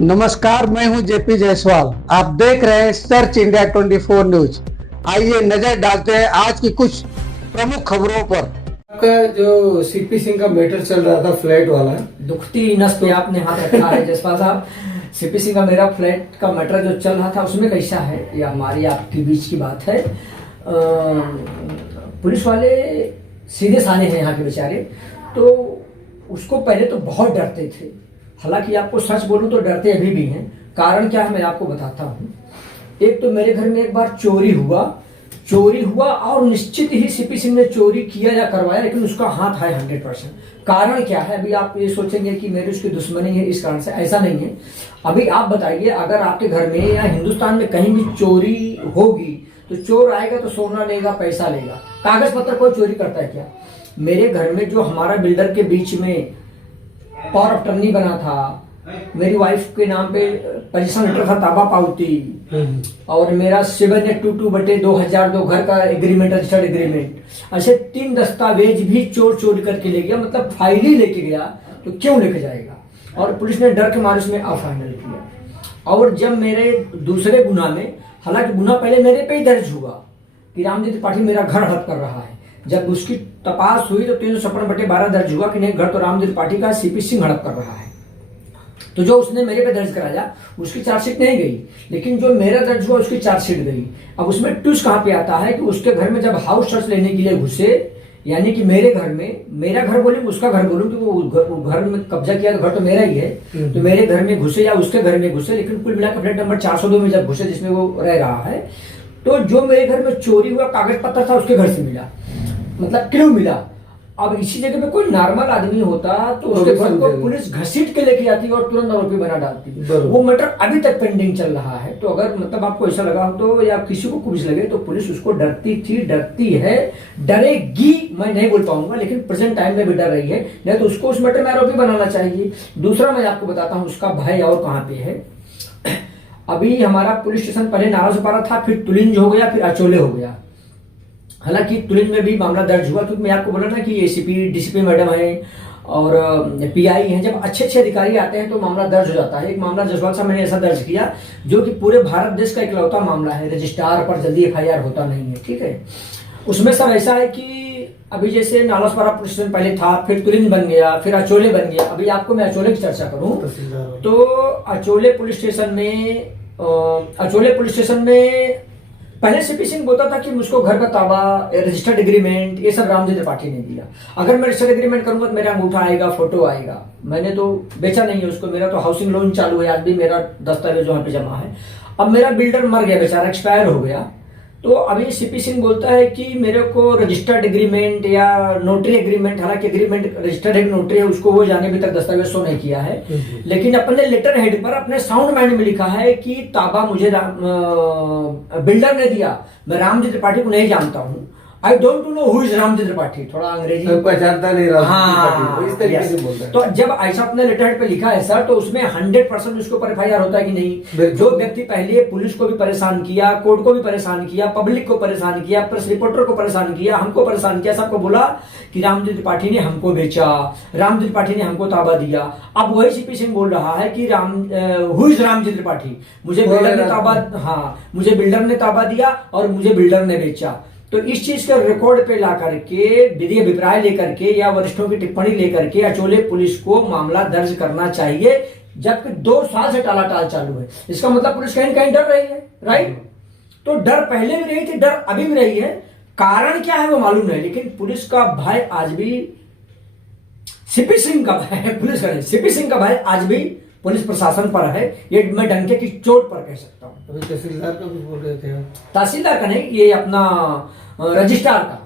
नमस्कार, मैं हूं जेपी जायसवाल। आप देख रहे हैं सर्च इंडिया 24 न्यूज। आइए नजर डालते हैं आज की कुछ प्रमुख खबरों पर। आपका जो सीपी सिंह का मैटर चल रहा था फ्लैट वाला, दुखती नस पे आपने हाथ रखा है जसपाल साहब। सीपी सिंह का मेरा फ्लैट का मैटर जो चल रहा था उसमें कैसा है, ये हमारी आपके बीच की बात है। पुलिस वाले सीधे साधे हैं यहाँ के बेचारे, तो उसको पहले तो बहुत डरते थे। हालांकि आपको सच बोलूं तो डरते अभी भी हैं। कारण क्या है मैं आपको बताता हूँ। एक तो मेरे घर में एक बार चोरी हुआ और निश्चित ही सीपी सिंह ने चोरी किया या करवाया, लेकिन उसका हाथ है 100%। कारण क्या है, अभी आप ये सोचेंगे कि मेरी उसकी दुश्मनी है इस कारण से, ऐसा नहीं है। अभी आप बताइए, अगर आपके घर में या हिंदुस्तान में कहीं भी चोरी होगी तो चोर आएगा तो सोना लेगा, पैसा लेगा, कागज पत्र कोई चोरी करता है क्या? मेरे घर में जो हमारा बिल्डर के बीच में पावर ऑफ अटर्नी बना था, मेरी वाइफ के नाम पे पोजीशन लेटर था, ताबा पावती, और मेरा 7/22/2002 घर का एग्रीमेंट, रजिस्टर्ड एग्रीमेंट, ऐसे 3 दस्तावेज भी चोरी करके ले गया। मतलब फाइल ही लेके गया तो क्यों लेके जाएगा? और पुलिस ने डर के मारे उसमें अफाइनल किया। और जब मेरे दूसरे गुना में, हालांकि गुना पहले मेरे पे ही दर्ज हुआ कि रामजी त्रिपाठी मेरा घर हड़प कर रहा है, जब उसकी तपास हुई तो 356/12 दर्ज हुआ कि नहीं, घर तो रामजी त्रिपाठी का सीपी सिंह हड़प कर रहा है। तो जो उसने मेरे पे दर्ज कराया उसकी चार्जशीट नहीं गई, लेकिन जो मेरा दर्ज हुआ उसकी चार्जशीट गई। अब उसमें ट्विस्ट कहां पे आता है कि उसके घर में जब हाउस सर्च लेने के लिए घुसे, यानी कि मेरे घर में, मेरा घर बोलूं उसका घर बोलूं, कि वो घर में कब्जा किया तो घर तो मेरा ही है, तो मेरे घर में घुसे या उसके घर में घुसे, लेकिन कुल मिलाकर फ्लैट नंबर 402 में जब घुसे जिसमें वो रह रहा है, तो जो मेरे घर में चोरी हुआ कागज पत्र था उसके घर से मिला। मतलब क्यों मिला? अब इसी जगह पे कोई नॉर्मल आदमी होता तो उसके घर को पुलिस घसीट के लेके आती और तुरंत आरोपी बना डालती। वो मैटर अभी तक पेंडिंग चल रहा है। तो अगर मतलब आपको ऐसा लगा हो तो, या किसी को कुछ लगे, तो पुलिस उसको डरती है, डरेगी मैं नहीं बोल पाऊंगा, लेकिन प्रेजेंट टाइम में भी डर रही है। नहीं तो उसको उस मैटर में आरोपी बनाना चाहिए। दूसरा मैं आपको बताता हूँ उसका भाई और कहाँ पे है। अभी हमारा पुलिस स्टेशन पहले नाराजपारा था, फिर तुलिंज हो गया, फिर अचोले हो गया। हालांकि तुलिंज में भी मामला दर्ज हुआ, क्योंकि मैं आपको बोला ना कि एसीपी डीसीपी मैडम है और पीआई है, जब अच्छे अधिकारी आते हैं तो मामला दर्ज हो जाता है। एक मामला जसवाल साहब मैंने ऐसा दर्ज किया जो कि पूरे भारत देश का इकलौता मामला है, रजिस्ट्रार पर जल्दी एफआईआर होता नहीं है, ठीक है। उसमें सब ऐसा है कि अभी जैसे नालासपारा पुलिस स्टेशन पहले था, फिर तुलिंज बन गया, फिर अचोले बन गया। अभी आपको मैं अचोले की चर्चा करूं तो अचोले पुलिस स्टेशन में पहले सीपी सिंह बोलता था कि मुझको घर का ताबा, रजिस्टर्ड एग्रीमेंट, ये सब रामजी त्रिपाठी ने दिया। अगर मैं रजिस्टर्ड एग्रीमेंट करूंगा तो मेरा अंगूठा आएगा, फोटो आएगा। मैंने तो बेचा नहीं है उसको, मेरा तो हाउसिंग लोन चालू है, आज भी मेरा दस्तावेज वहां पे जमा है। अब मेरा बिल्डर मर गया बेचारा, एक्सपायर हो गया, तो अभी सीपी सिंह बोलता है कि मेरे को रजिस्टर्ड एग्रीमेंट या नोटरी एग्रीमेंट, हालांकि एग्रीमेंट रजिस्टर्ड है, नोटरी है, उसको वो जाने भी तक दस्तावेज शो नहीं किया है, लेकिन अपने लेटर हेड पर अपने साउंड माइंड में लिखा है कि ताबा मुझे बिल्डर ने दिया, मैं रामजी त्रिपाठी को नहीं जानता हूँ। I don't know who is Ramji Tripathi, थोड़ा अंग्रेजी पहचानता नहीं रामजी त्रिपाठी, इस तरीके से बोलता है। तो जब ऐसा अपने लेटर हेड पे लिखा है सर, तो उसमें 100% उसके ऊपर एफआईआर होता है कि नहीं। जो व्यक्ति पहले पुलिस को भी परेशान किया, कोर्ट को भी परेशान किया, पब्लिक को परेशान किया, प्रेस रिपोर्टर को परेशान किया, हमको परेशान किया, सबको बोला कि रामजी त्रिपाठी ने हमको बेचा, रामजी त्रिपाठी ने हमको ताबा दिया। अब वही सीपी सिंह बोल रहा है कि हु इज रामजी त्रिपाठी, मुझे बिल्डर ने ताबा, मुझे बिल्डर ने ताबा दिया और मुझे बिल्डर ने बेचा। तो इस चीज के रिकॉर्ड पे ला करके, विधि अभिप्राय लेकर के या वरिष्ठों की टिप्पणी लेकर के अचोले पुलिस को मामला दर्ज करना चाहिए, जबकि 2 साल से टालाटाल चालू है। इसका मतलब पुलिस कहीं कहीं डर रही है, राइट? तो डर पहले भी रही थी, डर अभी भी रही है। कारण क्या है वो मालूम नहीं, लेकिन पुलिस का भाई आज भी, सीपी सिंह का भाई, पुलिस का नहीं, सीपी सिंह का भाई आज भी पुलिस प्रशासन पर है। ये मैं डंके की चोट पर कह सकता हूँ। अभी तहसीलदार का कुछ बोल रहे थे? तहसीलदार का नहीं, ये अपना रजिस्ट्रार का,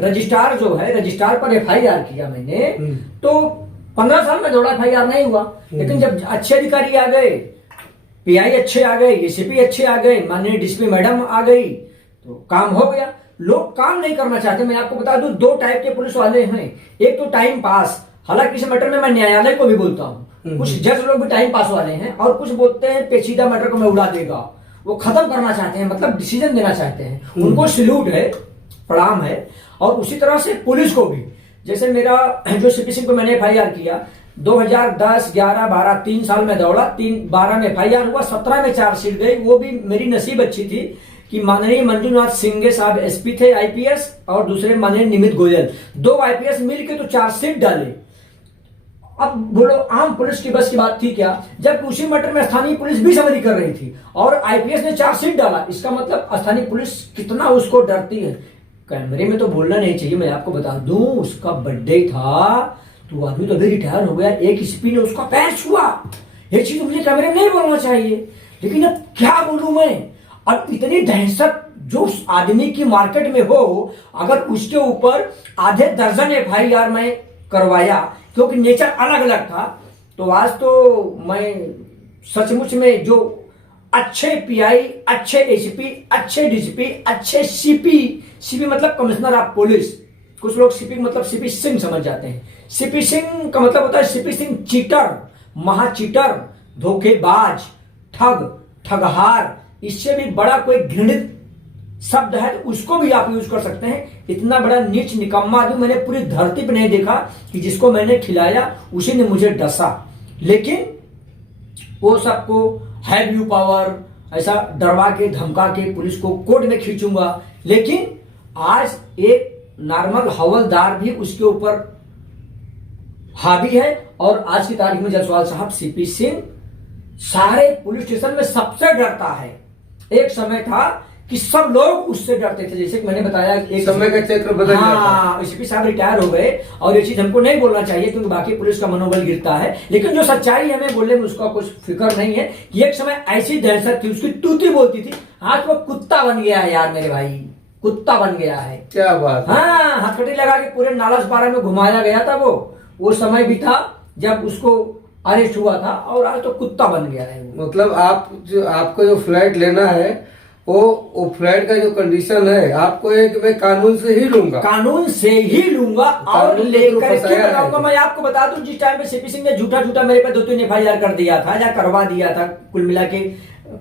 रजिस्ट्रार जो है, रजिस्ट्रार पर एफआईआर किया मैंने, तो 15 साल में दौड़ा एफआईआर नहीं हुआ। लेकिन जब अच्छे अधिकारी आ गए, पीआई अच्छे आ गए, एसीपी अच्छे आ गए, माननीय डीसीपी मैडम आ गई, तो काम हो गया। लोग काम नहीं करना चाहते। मैं आपको बता दूं, 2 टाइप के पुलिस वाले हैं। एक तो टाइम पास, हालांकि इस मैटर में मैं न्यायालय को भी बोलता हूँ, कुछ जज लोग भी टाइम पास वाले हैं, और कुछ बोलते हैं पेचीदा मैटर को मैं उड़ा देगा, वो खत्म करना चाहते हैं, मतलब डिसीजन देना चाहते हैं। उनको सैल्यूट है, प्रणाम है। और उसी तरह से पुलिस को भी, जैसे मेरा जो सीपी सिंह को मैंने एफआईआर किया, 2010, 11, 12 3 साल में दौड़ा, 12 में FIR हुआ, 17 में चार्जशीट गई। वो भी मेरी नसीब अच्छी थी कि माननीय मंजूनाथ सिंघे साहब SP थे IPS, और दूसरे माननीय निमित गोयल, 2 IPS मिलके तो चार्जशीट डाले। अब बोलो आम पुलिस की बस की बात थी क्या, जब उसी मैटर में स्थानीय पुलिस भी समरी कर रही थी और IPS ने चार्जशीट डाला। इसका मतलब स्थानीय पुलिस कितना उसको डरती है। कैमरे में तो बोलना नहीं चाहिए, मैं आपको बता दूं, उसका बर्थडे था तो आदमी तो अभी रिटायर हो गया, एक SP ने उसका पैर छुआ। ये चीज मुझे कैमरे में नहीं बोलना चाहिए, लेकिन अब क्या बोलूं मैं। अब इतनी दहशत जो उस आदमी की मार्केट में हो, अगर उसके ऊपर आधे दर्जन FIR में करवाया, क्योंकि नेचर अलग अलग था, तो आज तो मैं सचमुच में जो अच्छे PI, अच्छे SP, अच्छे DCP, अच्छे CP मतलब कमिश्नर ऑफ पुलिस, कुछ लोग CP मतलब CP सिंह समझ जाते हैं। CP सिंह का मतलब होता है CP सिंह चीटर, महाचीटर, धोखेबाज, ठग, ठगहार, इससे भी बड़ा कोई घृणित शब्द है तो उसको भी आप यूज कर सकते हैं। इतना बड़ा नीच निकम्मा आदमी मैंने पूरी धरती पे नहीं देखा कि जिसको मैंने खिलाया उसी ने मुझे डसा। लेकिन वो सबको है व्यू पावर, ऐसा डरवा के धमका के पुलिस को कोर्ट में खींचूंगा। लेकिन आज एक नॉर्मल हवलदार भी उसके ऊपर हावी है, और आज की तारीख में जायसवाल साहब CP सिंह सारे पुलिस स्टेशन में सबसे डरता है। एक समय था कि सब लोग उससे डरते थे, जैसे कि मैंने बताया एक समय का चक्र बदल जाता है। हाँ, CP साहब रिटायर हो गए, और ये चीज हमको नहीं बोलना चाहिए क्योंकि बाकी पुलिस का मनोबल गिरता है। लेकिन जो सच्चाई हमें बोलने में उसका कुछ फिक्र नहीं है कि एक समय ऐसी दहशत थी, उसकी तूती बोलती थी, आज वो कुत्ता बन गया है यार मेरे भाई, कुत्ता बन गया है। क्या बात है। हाँ, हथकड़ी लगा के पूरे नालस बारह में घुमाया गया था। वो समय भी था जब उसको अरेस्ट हुआ था, और आज तो कुत्ता बन गया है। मतलब आपको जो फ्लैट लेना है, वो फ्लैट का जो कंडीशन है, आपको एक मैं कानून से ही लूंगा, कानून से ही लूंगा और लेकर के बताऊंगा। मैं आपको बता दूं, जिस टाइम पे CP सिंह ने झूठा मेरे पे 2-3 FIR कर दिया था या करवा दिया था, कुल मिला के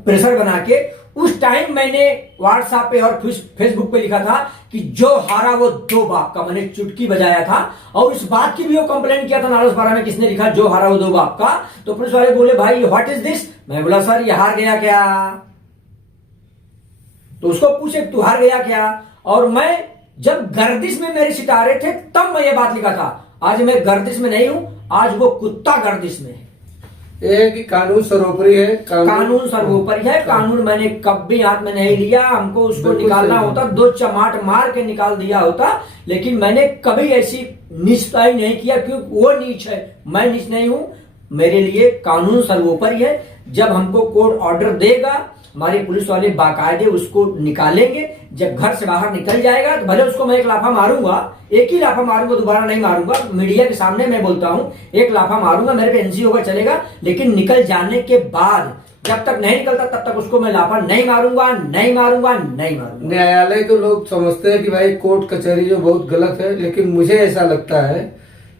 प्रेशर बना के, उस टाइम मैंने व्हाट्सएप पे और फेसबुक पे लिखा था कि जो हारा वो 2 बाप का, मैंने चुटकी बजाया था। और इस बात की भी वो कंप्लेंट किया था नालस बारह में, किसने लिखा, जो हारा वो 2 बाप का। तो पुलिस वाले बोले भाई व्हाट इज दिस, मैं बोला सर ये हार गया क्या। तो उसको पूछे तू हार गया क्या। और मैं जब गर्दिश में मेरे सितारे थे तब मैं ये बात लिखा था। आज मैं गर्दिश में नहीं हूं, आज वो कुत्ता गर्दिश में है। कि कानून सर्वोपरि है, कानून सर्वोपरि है। कानून मैंने कभी हाथ में नहीं लिया, हमको उसको निकालना होता 2 चमाट मार के निकाल दिया होता, लेकिन मैंने कभी ऐसी नीचताई नहीं किया, क्योंकि वो नीच है, मैं नीच नहीं हूं। मेरे लिए कानून सर्वोपरि है। जब हमको कोर्ट ऑर्डर देगा, हमारे पुलिस वाले बाकायदे उसको निकालेंगे। जब घर से बाहर निकल जाएगा तो भले उसको मैं एक लाफा मारूंगा, एक ही लाफा मारूंगा, दोबारा नहीं मारूंगा। मीडिया के सामने मैं बोलता हूं, एक लाफा मारूंगा, मेरे पे NC होगा चलेगा, लेकिन निकल जाने के बाद जब तक नहीं निकलता तब तक उसको मैं लाफा नहीं मारूंगा, नहीं मारूंगा, नहीं मारूंगा। न्यायालय को लोग समझते हैं कि भाई कोर्ट कचहरी जो बहुत गलत है, लेकिन मुझे ऐसा लगता है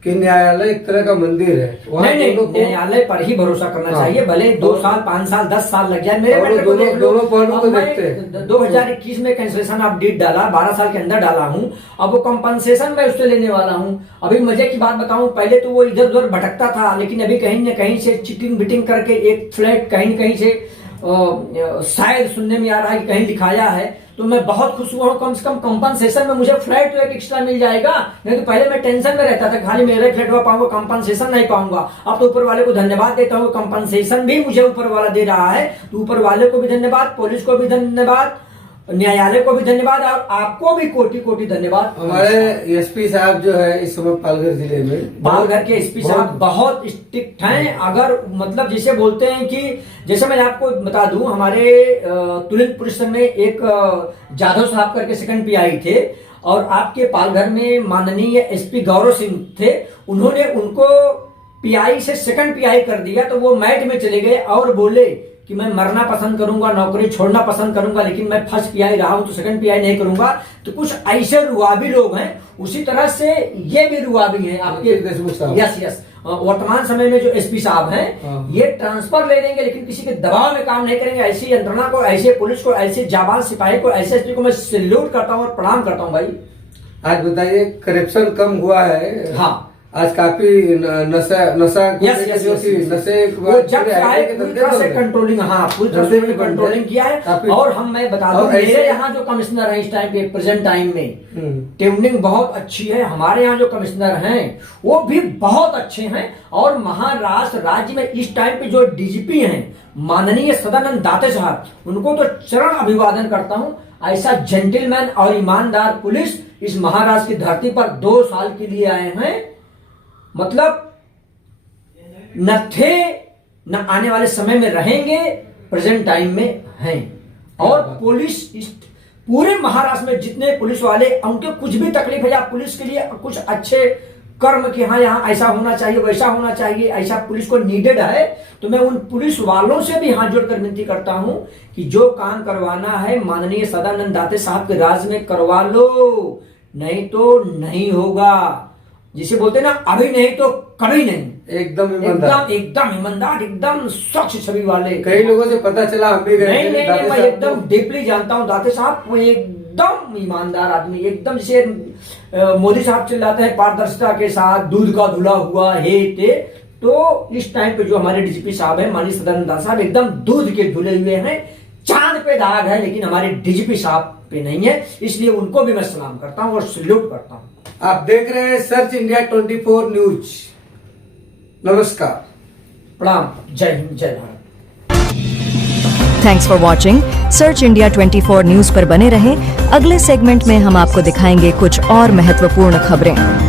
कि न्यायालय एक तरह का मंदिर है। नहीं, न्यायालय पर ही भरोसा करना चाहिए, भले 2 साल, 5 साल, 10 साल लग जाए। मेरे दोनों पहलू को देखते हैं। 2021 में कैंसलेशन ऑफ डीड डाला, 12 साल के अंदर डाला हूं। अब वो कंपनसेशन मैं उससे लेने वाला हूं। अभी मजे की बात बताऊं, पहले तो वो इधर उधर भटकता था, लेकिन अभी कहीं न कहीं से चिटिंग बिटिंग करके एक फ्लैट कहीं न कहीं से शायद सुनने में आ रहा है कि कहीं लिखाया है। तो मैं बहुत खुश हुआ हूं, कम से कम कंपनसेशन में मुझे फ्लैट तो एक एक्स्ट्रा मिल जाएगा। नहीं तो पहले मैं टेंशन में रहता था, खाली मेरे फ्लैट में पाऊंगा, कंपनसेशन नहीं पाऊंगा। अब तो ऊपर वाले को धन्यवाद देता हूं, कंपनसेशन भी मुझे ऊपर वाला दे रहा है। तो ऊपर वाले को भी धन्यवाद, पुलिस को भी धन्यवाद, न्यायालय को भी धन्यवाद, और आपको भी कोटि कोटि धन्यवाद। हमारे SP साहब जो है इस समय पालघर जिले में, पालघर के SP साहब बहुत स्ट्रिक्ट हैं। अगर मतलब जैसे बोलते हैं कि, जैसे मैं आपको बता दूं, हमारे तुरंत पुलिस में एक जाधव साहब करके सेकंड PI थे, और आपके पालघर में माननीय SP गौरव सिंह थे। उन्होंने उनको PI से सेकंड PI कर दिया, तो वो मैट में चले गए और बोले कि मैं मरना पसंद करूंगा, नौकरी छोड़ना पसंद करूंगा, लेकिन मैं फर्स्ट PI रहा हूं तो सेकंड PI नहीं करूंगा। तो कुछ ऐसे रुआबी लोग हैं, उसी तरह से ये भी रुआबी हैं आपके देशमुख साहब। यस वर्तमान समय में जो SP साहब हैं, ये ट्रांसफर ले लेंगे, लेकिन किसी के दबाव में काम नहीं करेंगे। ऐसी यंत्रणा को, ऐसे पुलिस को, ऐसे जाबाज सिपाही को, ऐसे SP को मैं सैल्यूट करता हूँ और प्रणाम करता हूँ भाई। आज बताइए, करप्शन कम हुआ है। हाँ, आज काफी नशा नशा को यस लेके यस जो यस थी, नशे वो जब से आए पूरी तरह से कंट्रोलिंग, हाँ पूरी तरह से कंट्रोलिंग किया है। काफी- और हम मैं बता दूं और मेरे ऐसे- यहाँ जो कमिश्नर है इस टाइम पे प्रेजेंट टाइम में हम्म। ट्यूनिंग बहुत अच्छी है। हमारे यहाँ जो कमिश्नर हैं वो भी बहुत अच्छे हैं। और महाराष्ट्र राज्य में इस टाइम पे जो डीजीपी हैं माननीय सदानंद दाते साहब, उनको तो चरण अभिवादन करता हूं। ऐसा जेंटलमैन और ईमानदार पुलिस इस महाराष्ट्र की धरती पर 2 साल के लिए आए हैं, मतलब न थे न आने वाले समय में रहेंगे, प्रेजेंट टाइम में हैं। और पुलिस इस पूरे महाराष्ट्र में जितने पुलिस वाले, उनके कुछ भी तकलीफ है या पुलिस के लिए कुछ अच्छे कर्म कि हाँ यहाँ ऐसा होना चाहिए, वैसा होना चाहिए, ऐसा पुलिस को नीडेड है, तो मैं उन पुलिस वालों से भी हाथ जोड़कर विनती करता हूं कि जो काम करवाना है माननीय सदानंद दाते साहब के राज में करवा लो, नहीं तो नहीं होगा। जिसे बोलते ना अभी नहीं तो कभी नहीं। एकदम ईमानदार, एकदम ईमानदार, एकदम स्वच्छ छवि वाले। कई लोगों से पता चला, हम भी गए नहीं थे, नहीं दाते नहीं, मैं साहब एकदम को- डीपली जानता हूं दाते साहब, वो एकदम ईमानदार आदमी, एकदम जैसे मोदी साहब चिल्लाते हैं पारदर्शिता के साथ, दूध का धुला हुआ हे ते, तो इस टाइम पे जो हमारे डीजीपी साहब हैं माननीय सदानंद दास साहब एकदम दूध के धुले हुए हैं। चांद पे दाग है लेकिन हमारे डीजीपी साहब पे नहीं है, इसलिए उनको भी मैं सलाम करता हूं और सल्यूट करता हूं। आप देख रहे हैं सर्च इंडिया 24 न्यूज। नमस्कार, प्रणाम, जय हिंद, जय Bharat. Thanks for watching. Search India 24 news पर बने रहें। अगले सेगमेंट में हम आपको दिखाएंगे कुछ और महत्वपूर्ण खबरें।